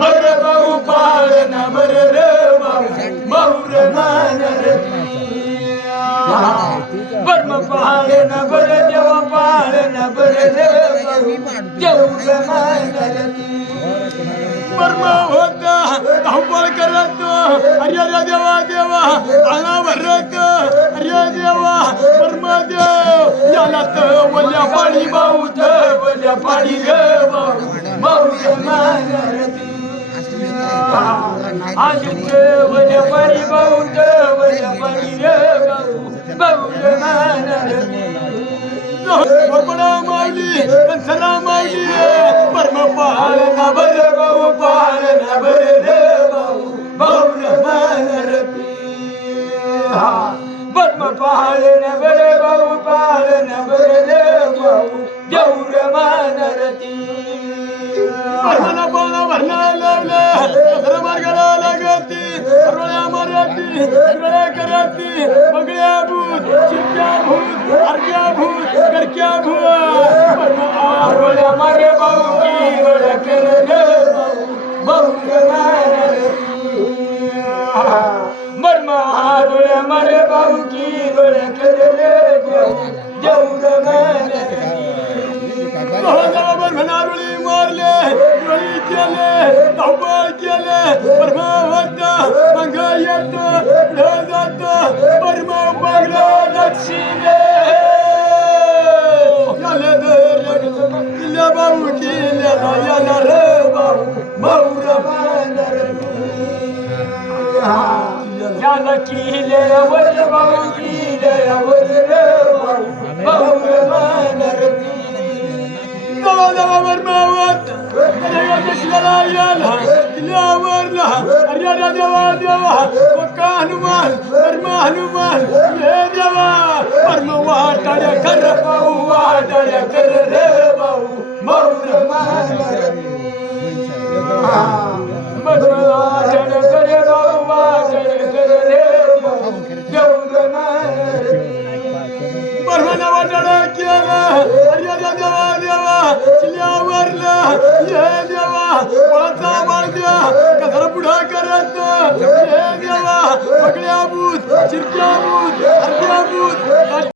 भर भाऊ पाळण भर रे मौर बर्म पाळण भर देवा पाळण भर रे देऊळ बर्म होता धावपळ करत अरे देवा देवा आला भरत अरे देवा बर्म देव याला तर वल्या पाडी बाऊत वल्या पाडी ग मौर मानरती आदित्य वल्या पाडी बाऊत वल्या पाडी ग मौर मानरती बडा माऊली कंसला माऊली बर्म पाळण भर भाऊ पाळण भर रे मौर मानरती बर्म पाळण भर भाऊ पाळण भर रे देऊळ मानरती भरला पाळणा भरला लावला खरं मार्गाला लागती हरवळ्या मारती हरवळ्या करती बगड्या भूत शिरक्या भूत अर्क्या भूत करक्या भूत हरवळ्या मारे भाऊ की वड कर रे मौर मानरती बर्म हरवळ्या मारे भाऊ की वड कर रे देऊळ मानरती नारुळी मारले डोळी केले धावपळ केले बर्म होता मग येत पुढे जात बर्म बघला दक्षिणे याला किल्ल्या भाऊ किल्ल्याला याला रे भाऊ मौर मानरती याला किल्ल्यावर भाऊ किल्ल्यावर रे भाऊ मौर मानरती देवा बर्मावत कृष्णाला याला किल्ल्यावरला अरे देवा देवा पक्का हनुमान बर्म हनुमान हे देवा बर्म वाटाड्या कर भाऊ वाटाड्या कर रे भाऊ मौर मानरती बर्म वाटाड्या कर भाऊ वाटाड्या कर रे देऊळ मानरती बर्माना वाटाड्या केला अरे देवा देवा चिल्ल्यावरला हे देवा पळाचा बाळद्या कसा पुढा करत हे देवा बगड्या भूत चिरक्या भूत अर्ध्या भूत